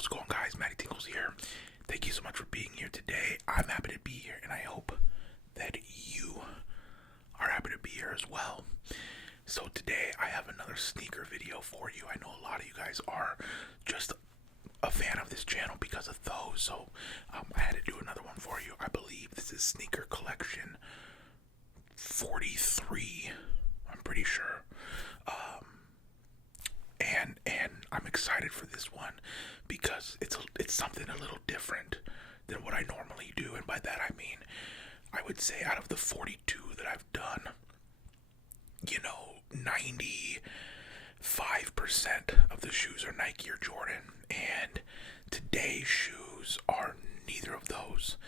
How's it going, guys? MattyTingles here. Thank you so much for being here today. I'm happy to be here, and I hope that you are happy to be here as well. So today I have another sneaker video for you. I know a lot of you guys are just a fan of this channel because of those, so I had to do another one for you. I believe this is sneaker collection 43, I'm pretty sure. And I'm excited for this one because it's something a little different than what I normally do. And by that I mean, I would say out of the 42 that I've done, 95% of the shoes are Nike or Jordan, and today's shoes are neither of those.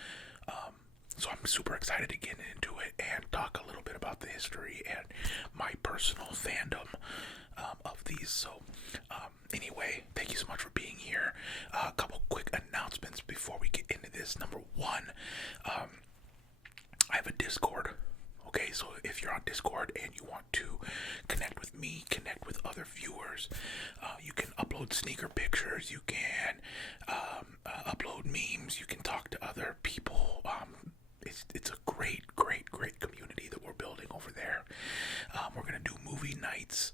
So I'm super excited to get into it and talk a little bit about the history and my personal fandom of these. So anyway, thank you so much for being here. A couple quick announcements before we get into this. Number one, I have a Discord. Okay, so if you're on Discord and you want to connect with me, connect with other viewers, you can upload sneaker pictures, you can upload memes, you can talk to other people. It's a great community that we're building over there. We're gonna do movie nights,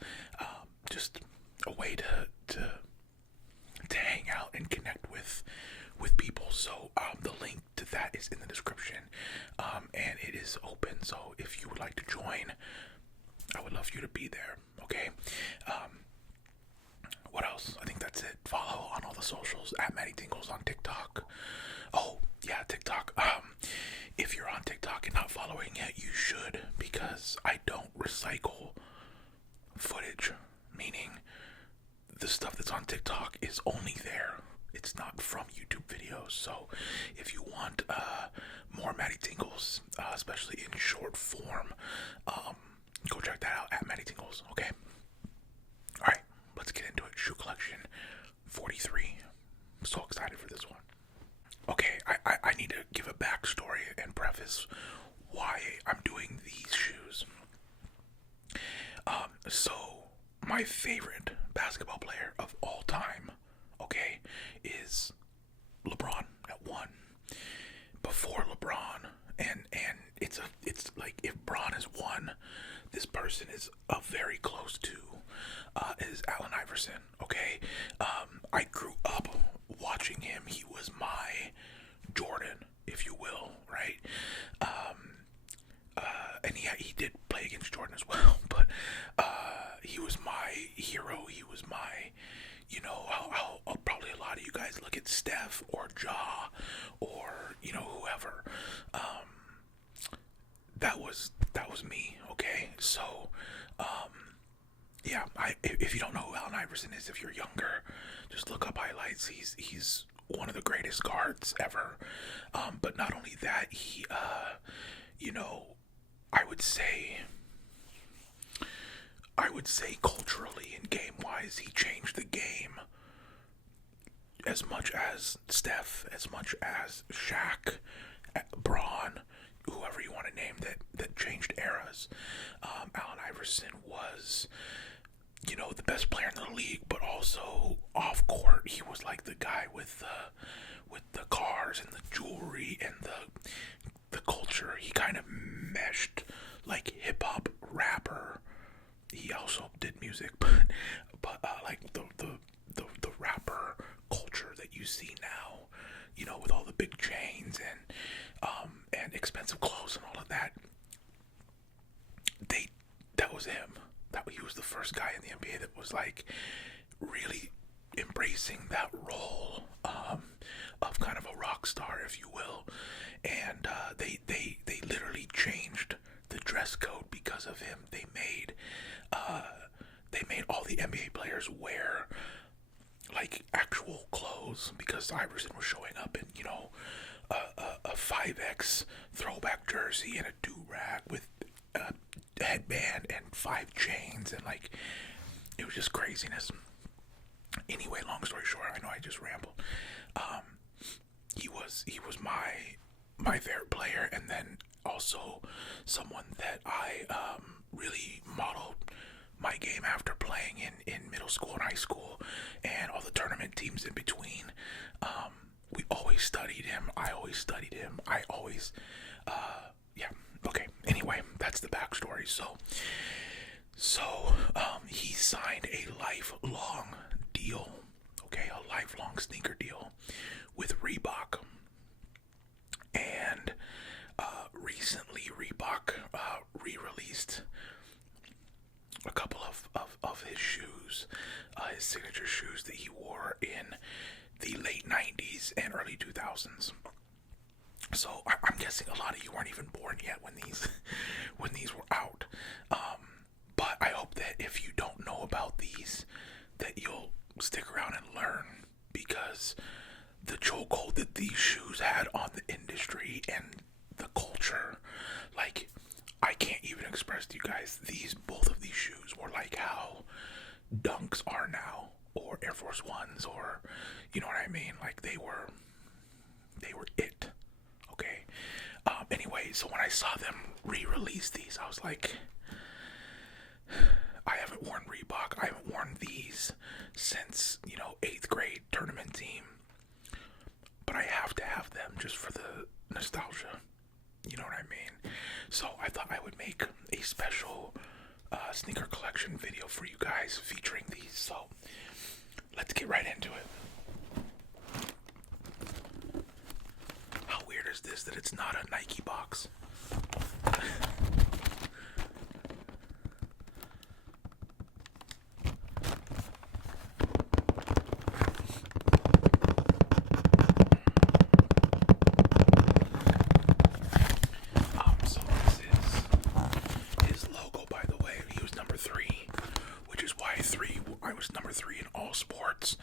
just a way to hang out and connect with people. So the link to that is in the description, and it is open. So if you would like to join, I would love you to be there. Okay. What else? I think that's it. Follow on all the socials at MattyTingles on TikTok. Oh yeah, TikTok. If you're on TikTok and not following yet, you should, because I don't recycle footage, meaning the stuff that's on TikTok is only there. It's not from YouTube videos. So if you want more MattyTingles, especially in short form, go check that out at MattyTingles. Okay. All right, let's get into it. Shoe collection 43. I'm so excited for this one. Okay, I need to give a backstory and preface why I'm doing these shoes. So my favorite basketball player of all time, okay, is LeBron at one. Before LeBron, and it's like if Bron is one, this person is very close to is Allen Iverson. Okay, I grew up watching him. He was my Jordan, if you will, right? And he did play against Jordan as well, but he was my hero. He was my, how probably a lot of you guys look at Steph or Ja or whoever. That was me. Okay, so yeah. If you don't know who Allen Iverson is, if you're younger, just look up highlights. He's one of the greatest guards ever. But not only that, he I would say culturally and game wise, he changed the game as much as Steph, as much as Shaq, Bron, whoever you want to name that changed eras. Allen Iverson was, the best player in the league, but also off court, he was like the guy with the cars and the jewelry and the culture. He kind of meshed like hip hop rapper. He also did music, but like the rapper culture that you see now, with all the big chains and expensive clothes and all of that. That was him. He was the first guy in the NBA that was like really embracing that role of kind of a rock star, if you will. And they literally changed the dress code because of him. They made all the NBA players wear like actual clothes because Iverson was showing up in a 5X throwback jersey and a do-rag with a headband and 5 chains, and like it was just craziness. Anyway, long story short, I know I just rambled. He was my favorite player, and then also someone that I really modeled my game after playing in middle school and high school and all the tournament teams in between. We always studied him. I always studied him. Yeah. Okay. Anyway, that's the backstory. So he signed a lifelong deal. Okay, a lifelong sneaker deal with Reebok. And recently Reebok re-released a couple of his shoes, his signature shoes that he wore in the late 90s and early 2000s. So I'm guessing a lot of you weren't even born yet when these were out. But I hope that if you don't know about these, that you'll stick around and learn, because the chokehold that these shoes had on the industry and the culture, like, I can't even express to you guys, both of these shoes were like how Dunks are now, or Air Force Ones, or, you know what I mean? Like, they were it. Okay. Anyway, so when I saw them re-release these, I was like, I haven't worn Reebok. I haven't worn these since, 8th grade tournament team. But I have to have them just for the nostalgia. You know what I mean? So I thought I would make a special sneaker collection video for you guys featuring these. So let's get right into it. How weird is this that it's not a Nike box? So this is his logo, by the way. He was number 3, which is why I was number 3 in all sports.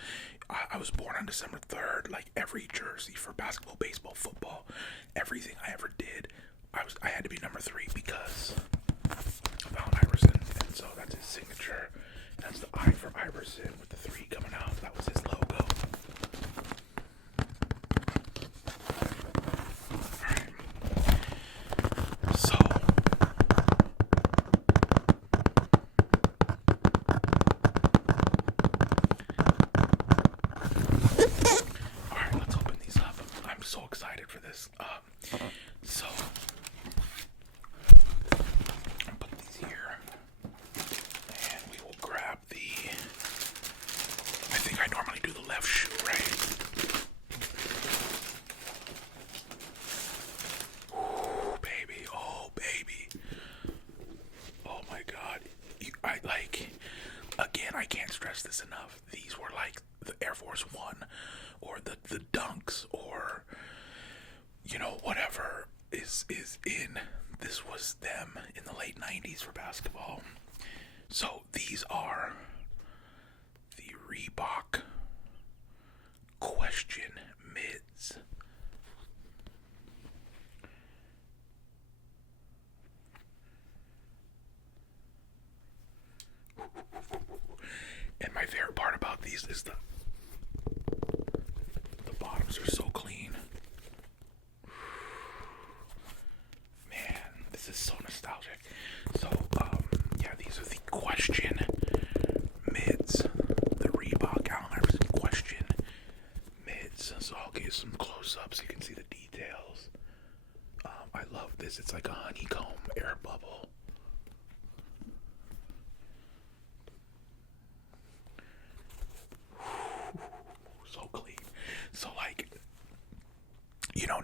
I was born on December 3rd. Like, every jersey for basketball, baseball, football, everything I ever did, I had to be number 3 because of Allen Iverson. And so that's his signature. And that's the I for Iverson with the 3 coming out. That was his logo. Alright. So let's open these up. I'm so excited for this. So I'll put these here, and we will grab I think I normally do the left shoe, right? Ooh, baby, oh baby, oh my God! Again, I can't stress this enough. These were like the Air Force One, or the Dunks, or whatever is in. This was them in the late 90s for basketball. So these are the Reebok Question Mids. And my favorite part about these is the bottoms are so clean. Man, this is so nostalgic. So, yeah, these are the Question Mids. The Reebok Allen Iverson Question Mids. So I'll get some close-ups so you can see the details. I love this. It's like a honeycomb air bubble. So clean. So, like,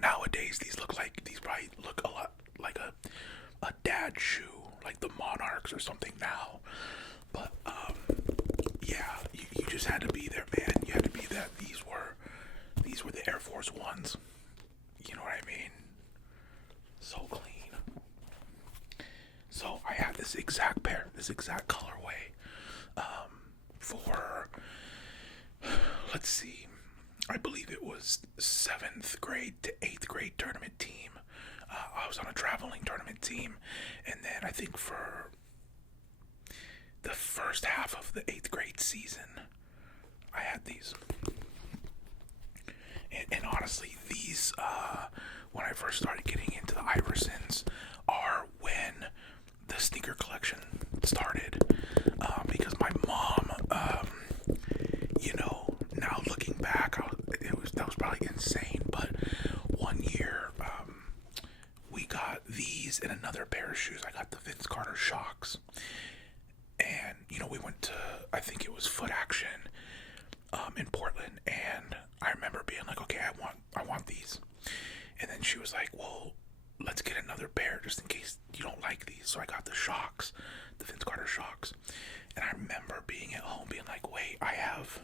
nowadays these probably look a lot like a dad shoe, like the Monarchs or something now. But yeah, you just had to be there, man. You had to be that. These were the Air Force Ones. You know what I mean? So clean. So I had this exact pair, this exact colorway, for, let's see, I believe it was 7th grade to 8th grade tournament team. I was on a traveling tournament team, and then I think for the first half of the 8th grade season, I had these. And honestly, these, when I first started getting into the Iversons, are when the sneaker collection started. these and another pair of shoes. I got the Vince Carter Shocks. And, you know, we went to, I think it was Foot Action in Portland. And I remember being like, okay, I want these. And then she was like, well, let's get another pair just in case you don't like these. So I got the Shocks, the Vince Carter Shocks. And I remember being at home being like, wait, I have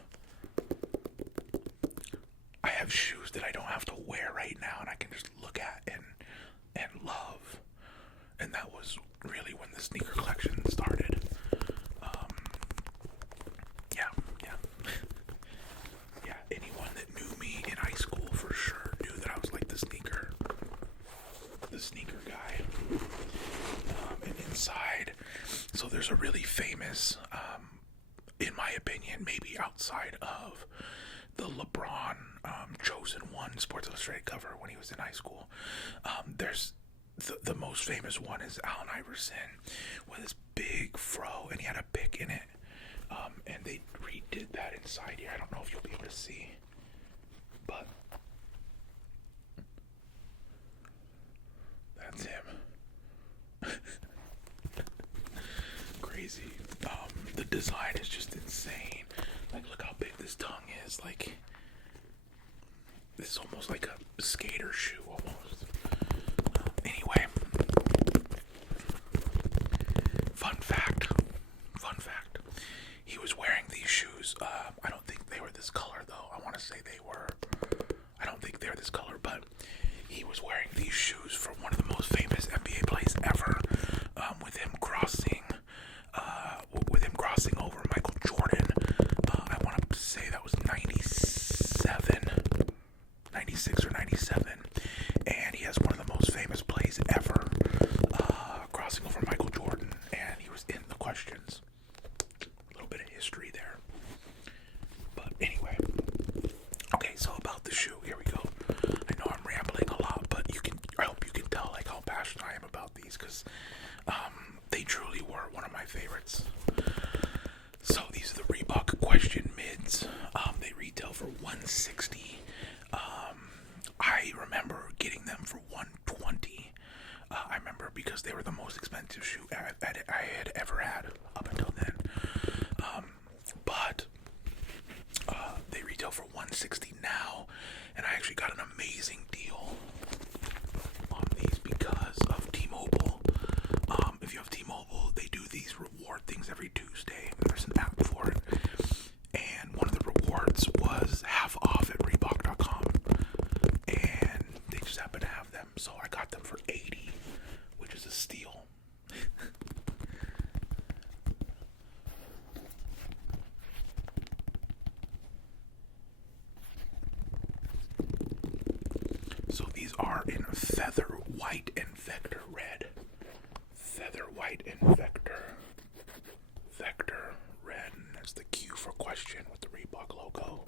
shoes that I don't have to wear right now and I can just look at and love. And that was really when the sneaker collection started. Yeah, anyone that knew me in high school for sure knew that I was like the sneaker guy. And inside, so there's a really famous, in my opinion, maybe outside of the LeBron Chosen One Sports Illustrated cover when he was in high school, there's the most famous one is Allen Iverson with his big fro, and he had a pick in it, and they redid that inside here. I don't know if you'll be able to see, but that's him. Crazy. The design is just insane. Like, look how big this tongue is. Like, this is almost like a skater shoe almost. Anyway, fun fact. He was wearing these shoes. I don't think they were this color though. I want to say they were. I don't think they're this color, but he was wearing these shoes for one of the most famous NBA plays ever, with him crossing over Michael Jordan. I want to say that was 96 or 97, and he has one of the most famous plays ever, crossing over Michael Jordan, and he was in the questions. A little bit of history there. But anyway, okay, so about the shoe, here we go. I know I'm rambling a lot, but I hope you can tell like how passionate I am about these, because they truly were one of my favorites. So these are the Reebok Question Mids. They retail for $160. I remember getting them for $120. I remember because they were the most expensive shoe I had ever had up until then. But they retail for $160 now, and I actually got an amazing deal on these because of T-Mobile. If you have T-Mobile, they do these reward things every Tuesday. There's an app for it, and one of the rewards was half off at Reebok.com, and they just happen to have them, so I got them for $80, which is a steal. So these are in feather white and vector red. Feather white and vector red. And that's the Q for question with the Reebok logo.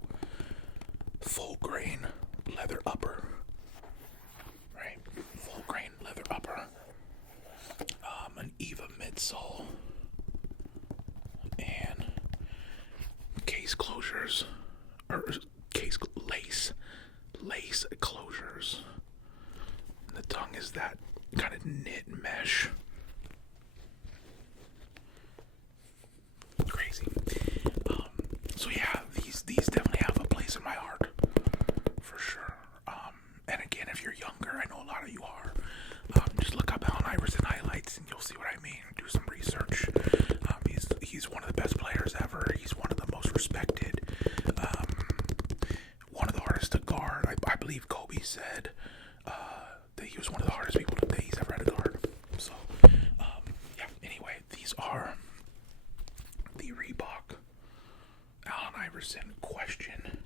Full grain leather upper. Right? Full grain leather upper. An Eva midsole. And case closures. Or case lace closures. And the tongue is that kind of knit mesh. Crazy. So yeah, these definitely have a place in my heart for sure. And again, if you're younger, I know a lot of you are. Just look up Allen Iverson highlights and you'll see what I mean. Do some research. He's one of the best players ever. He's one of the most respected. One of the hardest to guard. I believe Kobe said that he was one of the hardest people that he's ever had to guard. So yeah. Anyway, these are the Reebok Allen Iverson question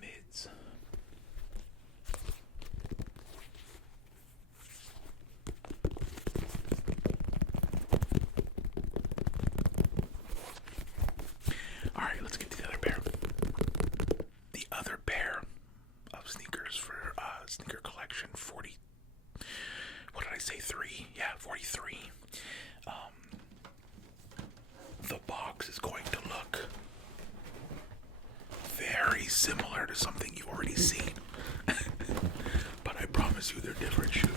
mids. Alright, let's get to the other pair. The other pair of sneakers for sneaker collection 40. What did I say? 3? Yeah, 43. The box is going to look very similar to something you've already seen. But I promise you they're different shoes.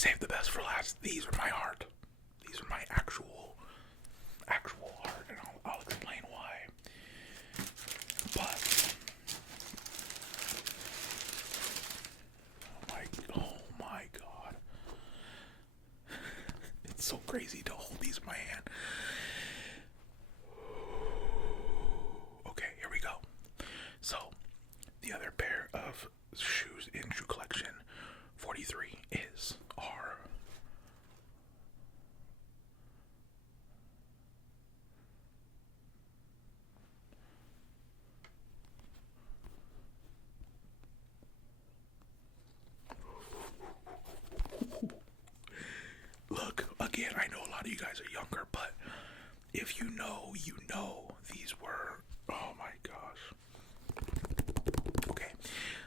saved the best for last. These are my heart. These are my actual heart, and I'll explain why. But oh my god, it's so crazy to hold these in my hand. Okay, here we go. So the other pair of shoes in shoe collection 43 is our look, again, I know a lot of you guys are younger, but if you know, you know, these were, oh my gosh. Okay,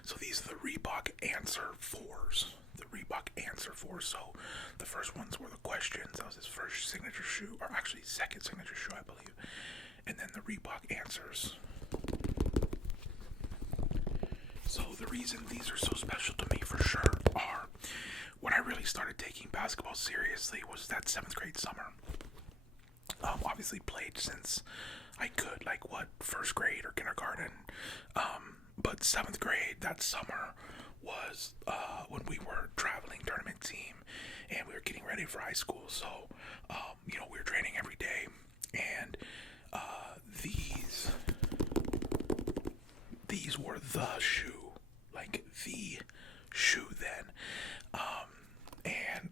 so these are the Reebok Answer 4s. The Reebok Answer 4s. So the first ones were the questions. That was his first signature shoe, or actually second signature shoe, I believe. And then the Reebok Answers. So the reason these are so special to me for sure are when I really started taking basketball seriously was that 7th grade summer. Obviously played since I could, like what, 1st grade or kindergarten. But 7th grade, that summer, was when we were traveling tournament team and we were getting ready for high school. So, we were training every day, and these were the shoe, like the shoe then. And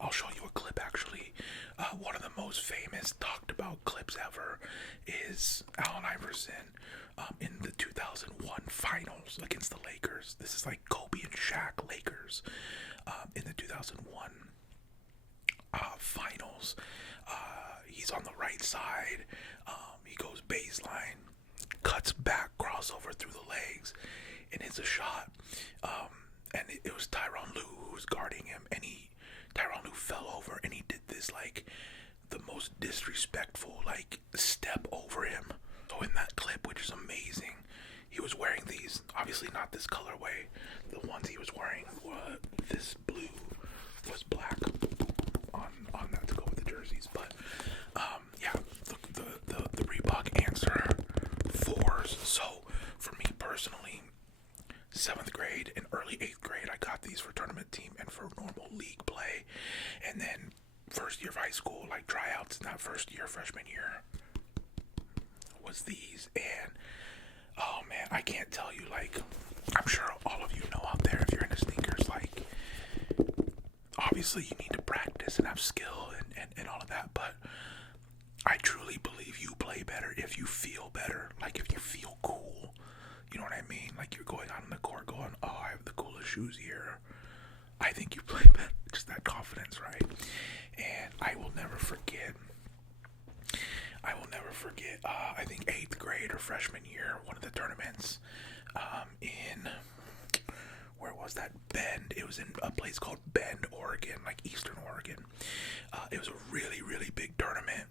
I'll show you a clip actually. One of the most famous talked about clips ever is Allen Iverson in the 2001 finals against the Lakers. This is like Kobe and Shaq Lakers in the 2001 finals. He's on the right side. He goes baseline, cuts back, crossover through the legs, and hits a shot. And it was Tyronn Lue who was guarding him, and Tyronn Lue fell over, and he did this like the most disrespectful like step over him. So in that clip, which is amazing, he was wearing these, obviously not this colorway. The ones he was wearing were this blue was black on that to go with the jerseys. But yeah, the Reebok Answer 4s. So for me personally, 7th grade and early 8th grade, I got these for tournament team and for normal league play. And then first year of high school, like tryouts in that first year, freshman year, was these. And oh man, I can't tell you, like, I'm sure all of you know out there, if you're into sneakers, like, obviously you need to practice and have skill and all of that, but I truly believe you play better if you feel better, like if you feel cool. You know what I mean? Like you're going out on the court going, oh, I have the coolest shoes here. I think you play better. Just that confidence, right? And I will never forget. I think 8th grade or freshman year, one of the tournaments in, where was that? Bend. It was in a place called Bend, Oregon, like Eastern Oregon. It was a really, really big tournament,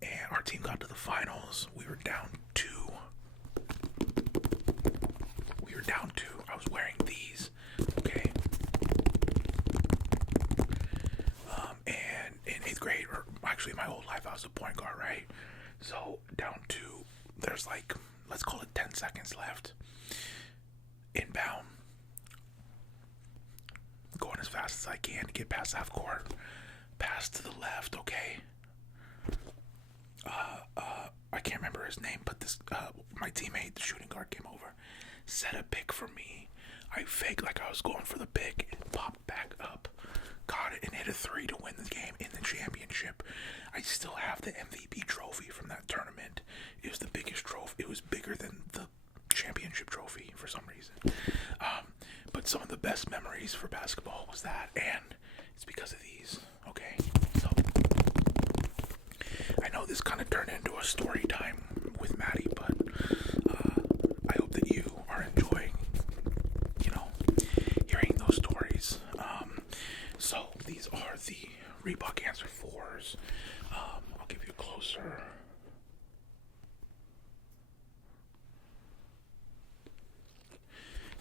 and our team got to the finals. We were down two. I was wearing these, okay? And in 8th grade, or actually my whole life, I was a point guard, right? So down to, there's like, let's call it 10 seconds left. Inbound. Going as fast as I can to get past half court. Pass to the left, okay? I can't remember his name, but this, my teammate, the shooting guard, came over, set a pick for me. I faked like I was going for the pick and popped back up, got it, and hit a 3 to win the game in the championship. I still have the MVP trophy from that tournament. It was the biggest trophy. It was bigger than the championship trophy for some reason. But some of the best memories for basketball was that, and it's because of these. Okay, so I know this kind of turned into a story time with Matty, but I hope that you are enjoying, hearing those stories. So these are the Reebok Answer 4s. I'll give you a closer.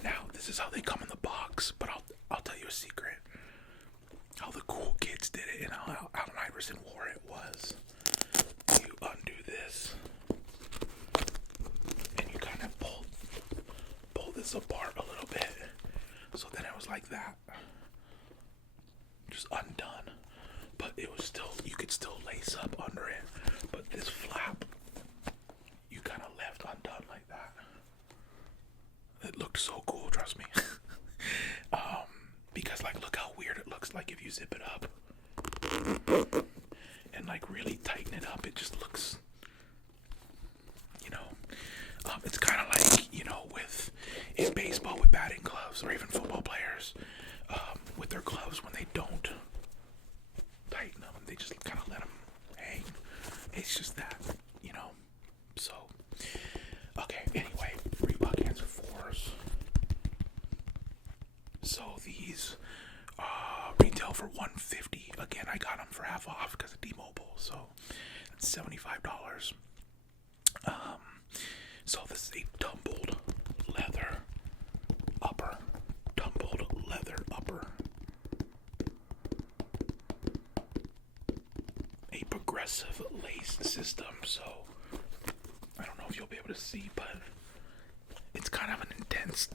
Now, this is how they come in the box, but I'll tell you a secret. how the cool kids did it and how Allen Iverson wore it was you undo this and you kind of pull this apart a little bit. So then it was like that. Just undone. But it was still, you could still lace up under it. But this flap, you kind of left undone like that. It looked so cool, trust me. Because like, look how weird it looks like if you zip it up. And like really tighten it up, it just looks, you know, it's kind of like, you know, with, in baseball with batting gloves, or even football players, with their gloves when they don't tighten them, they just kind of let them hang. It's just that, you know. So, okay, anyway, Reebok Answer 4s. So these retail for $150. Again, I got them for half off because of T-Mobile, so that's $75. So this is a tumbled leather upper. Tumbled leather upper. A progressive lace system, so I don't know if you'll be able to see, but it's kind of an intense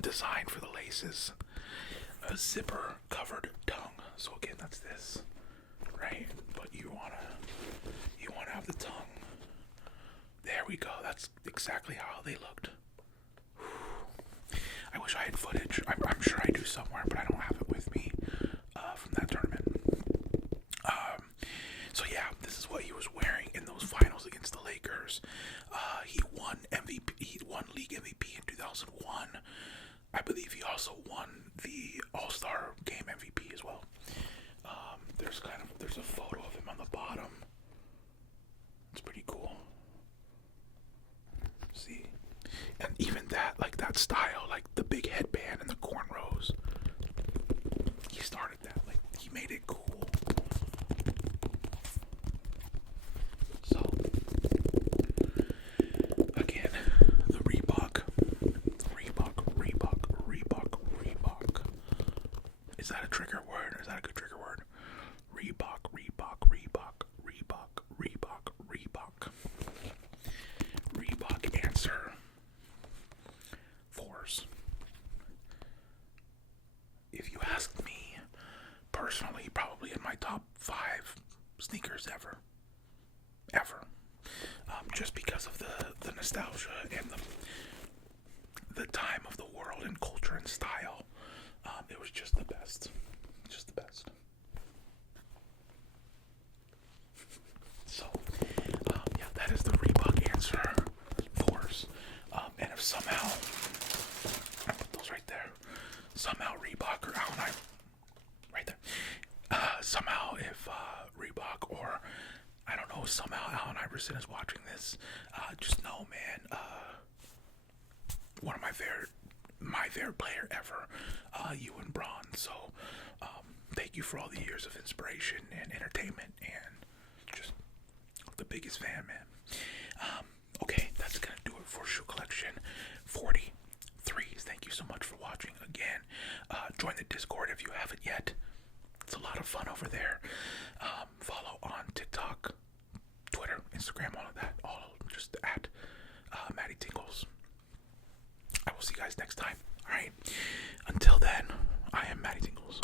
design for the laces. A zipper covered tongue. So again, that's this, right? But you wanna have the tongue. There we go. That's exactly how they looked. I wish I had footage. I'm sure I do somewhere, but I don't have it with me from that tournament. So yeah, this is what he was wearing in those finals against the Lakers. He won MVP. He won league MVP in 2001. I believe he also won the All-Star Game MVP as well. There's a photo of him on the bottom. It's pretty cool. See, and even that, like that style, like the big headband and the cornrows. He started that. Like he made it cool. So again, the Reebok. Is that a trigger word? Is that a good trigger word? Reebok. Reebok Answer 4s. If you asked me personally, probably in my top 5 sneakers ever. Just because of the nostalgia and the time of the world and culture and style. It was just the best. Just the best. So, yeah, that is the Reebok Answer 4s. And if somehow, I put those right there, somehow Reebok or Allen Iverson, right there, somehow if Reebok or, I don't know, somehow Allen Iverson is watching this, just know, man, one of my favorite player ever, you and Braun. So thank you for all the years of inspiration and entertainment, and just the biggest fan, man. Okay, that's gonna do it for Shoe Collection 43s. Thank you so much for watching again. Join the Discord if you haven't yet. It's a lot of fun over there. Follow on TikTok, Twitter, Instagram, all of that, all just at MattyTingles. I will see you guys next time. All right. Until then, I am MattyTingles.